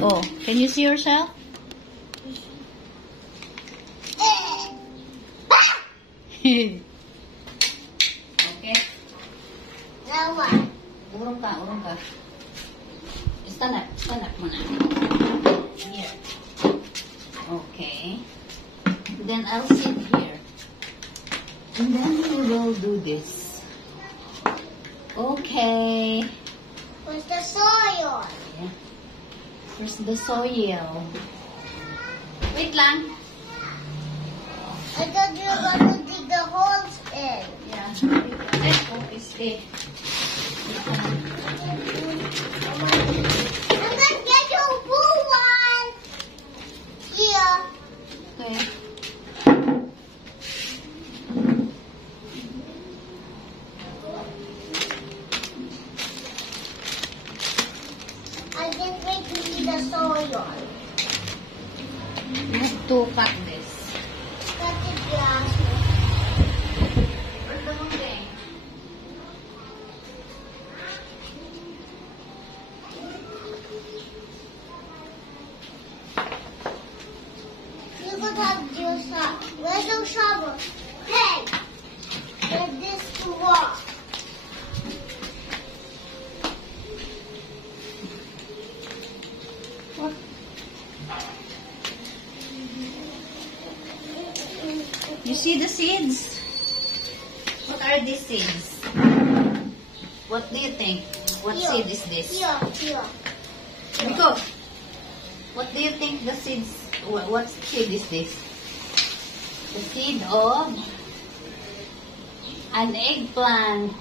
Oh, can you see yourself? Okay. Now what? Urong ka. Stand up muna. Here. Okay. Then I'll sit here. And then we will do this. Okay. Where's the soil? Yeah. Where's the soil? Wait lang. I thought you were going to dig the holes in. Yeah. Okay, stay. I'm going to get your blue one. Here. Okay. I can't wait to see the soil. You have to cut this. Cut the grass. Where's the whole thing? You could have your shovel. Where's your shovel? Hey! Get this to walk. What? You see the seeds? What are these seeds? What do you think? What Here. seed is this? Here. Rico, what do you think the seeds, what seed is this? The seed of an eggplant.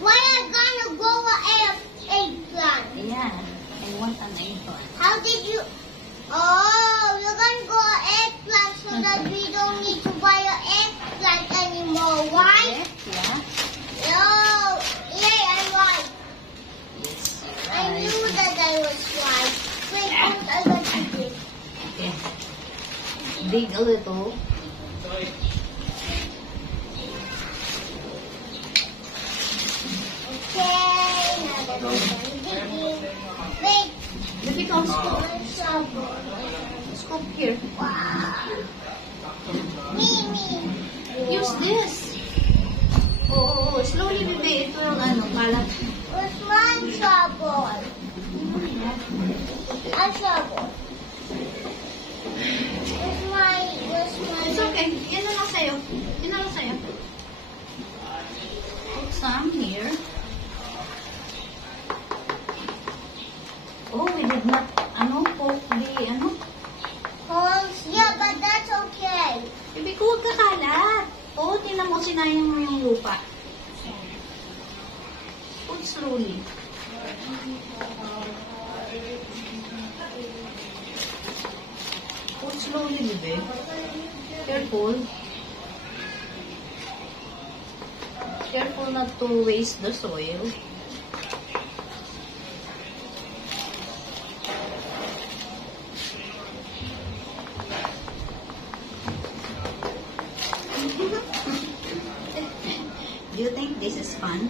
Why are gonna grow an eggplant? Yeah, I want an eggplant. How did you? Oh, you're gonna grow an eggplant so that we don't need to buy an eggplant anymore. Why? Yeah. No. Yeah, I'm right. Yes, I you're knew right. that I was right. Wait, what I got to do? Okay. Dig a little. Okay, now that I'm done digging. Wait, Let me go scoop. one shovel. Scoop here. Wow. Me. Use this. Oh, slowly, baby. Ito yung ano, kalat. Where's my shovel? A shovel. Where's my? It's okay. Yan na lang sa'yo. Yan na lang sa'yo. Put some here. Oh, we did not, poke the, Holes? Yeah, but that's okay. Baby ko, huwag kakalat. Oo, tinan mo, sinayang mo yung lupa. Put slowly. Put slowly, baby. Careful. Careful not to waste the soil. Do you think this is fun?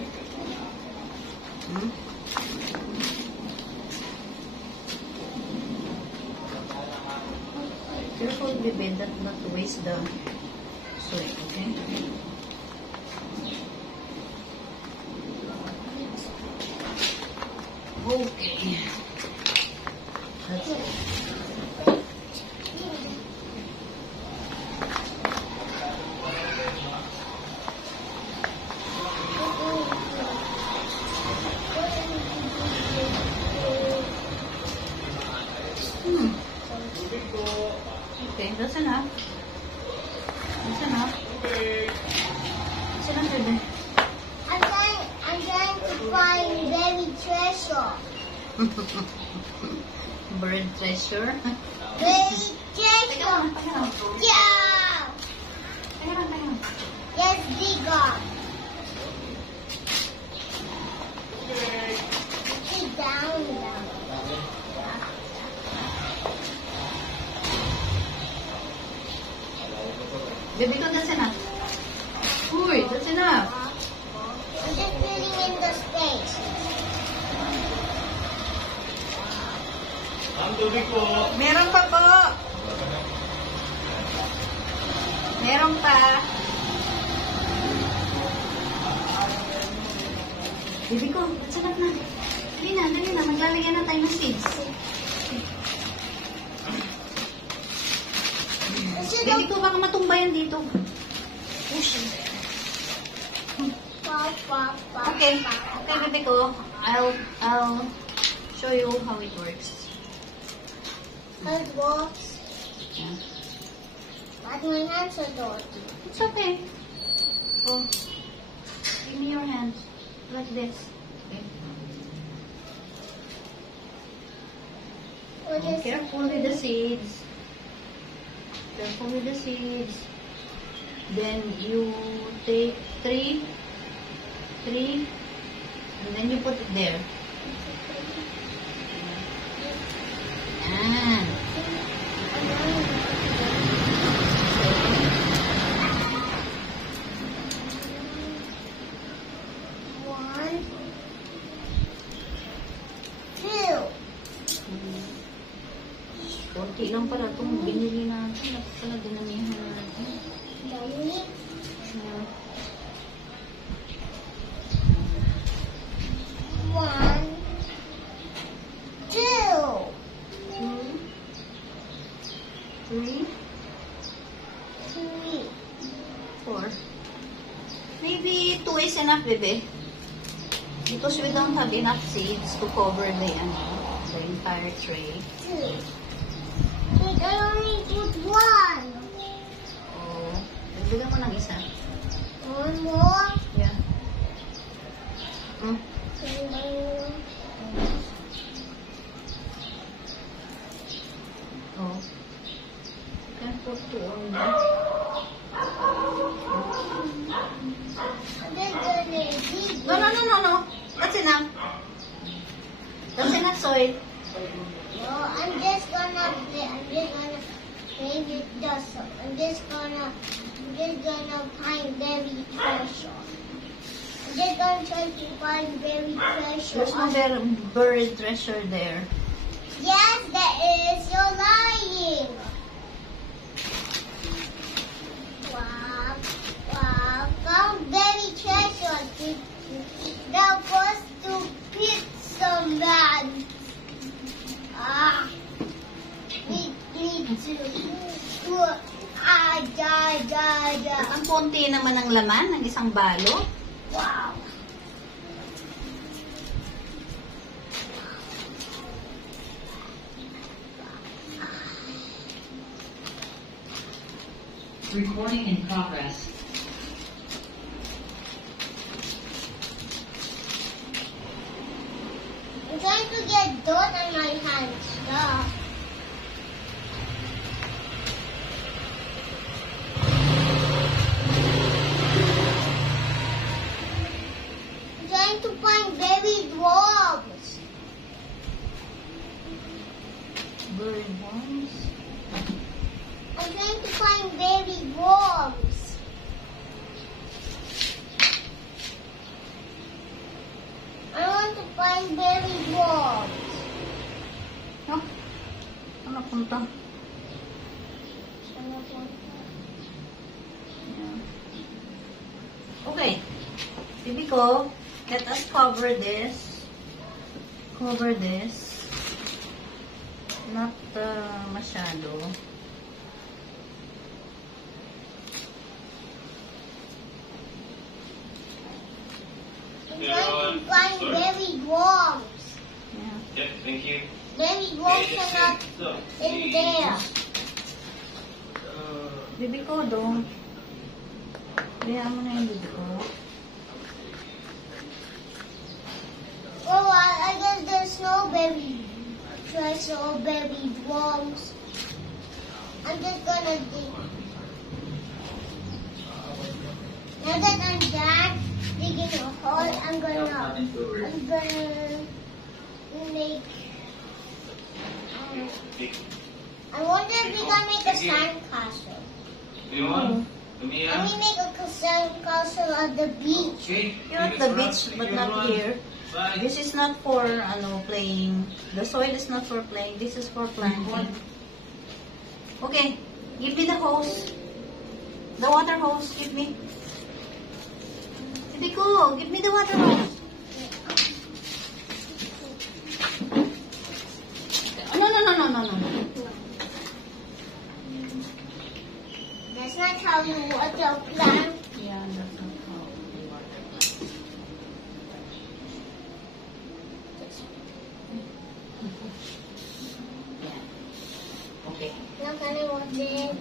Hmm? Careful, baby, not to waste the soil, okay? Okay. That's it. Okay, that's enough. That's enough. That's enough, baby. I'm trying to find buried treasure. Bird treasure. Buried treasure. Yeah. Yes, bigger. Sit down. Baby ko, that's enough. Uy, that's enough. I'm just filling in the space. Ang tubig po. Meron pa po. Meron pa. Bibi ko, sarap na. Dali na. Maglalagyan na tayo ng seeds. Bibi ko, baka matumba yan dito. Push. Okay, Bibi ko, I'll show you how it works. How it works? Yeah. But my hands are dirty. It's okay. Oh, give me your hands like this. Okay. What is Careful with the seeds. Careful with the seeds. Then you take three, and then you put it there. Yan. One, two. Konti lang pala itong binili natin. Dapat pala dinamihan natin. Dali. Yeah. One, two. 2, 3, Three. 4. Maybe 2 is enough, baby. Because we don't have enough seeds to cover the entire tray. Two. But I only put one. Oh, dagdagan mo ng isa. One more. Yeah. Mm. Oh. You can put 2 only. No. That's enough. That's enough soil. No, I'm just gonna make it dust. I'm just gonna find berry treasure. I'm just gonna try to find berry treasure. There's no buried treasure there. Yes, there is. You're lying. Wow, found berry treasure. That was to pick some man. Need to. At ang konti naman ng laman ng isang balo. Wow. Recording in progress. I'm trying to get dirt on my hands. Duh. I'm trying to find buried worms. Buried worms. I'm trying to find buried worms. I want to find buried worms. No? Ano punta? Yeah. Okay. Bibi ko, let us cover this. Cover this. Not masyado. I'm trying to find buried worms. Yeah. Yep, thank you. Buried worms are not in there. Bibi ko, don't. Bayaan mo na yung bibi ko. Oh, I guess there's no buried treasure or buried worms. I'm just gonna dig. Now that I'm done digging a hole, I'm gonna make. I wonder if we can make a sandcastle. You want? Can we make a sandcastle at the beach? Okay. You're at the beach, but not here. Bye. This is not for playing. The soil is not for playing. This is for planting. Okay, give me the hose. The water hose, give me. Biko, give me the water hose. No. That's not how you water a plant. Yeah, that's not how we water plants. Yeah. Okay. Not gonna water it.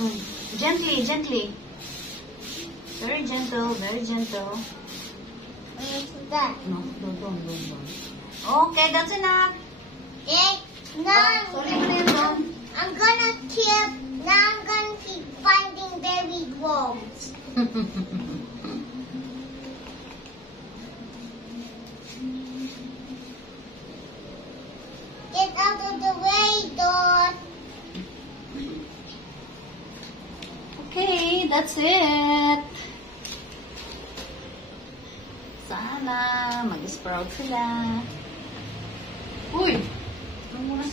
Okay. Gently. Very gentle, very gentle. What's that? No, don't. Okay, that's enough. Eh? No, Sorry, Brandon. I'm gonna keep finding buried worms. Get out of the way, Dot. Okay, that's it. Sana mag-sprout sila. Uy! Ano mo na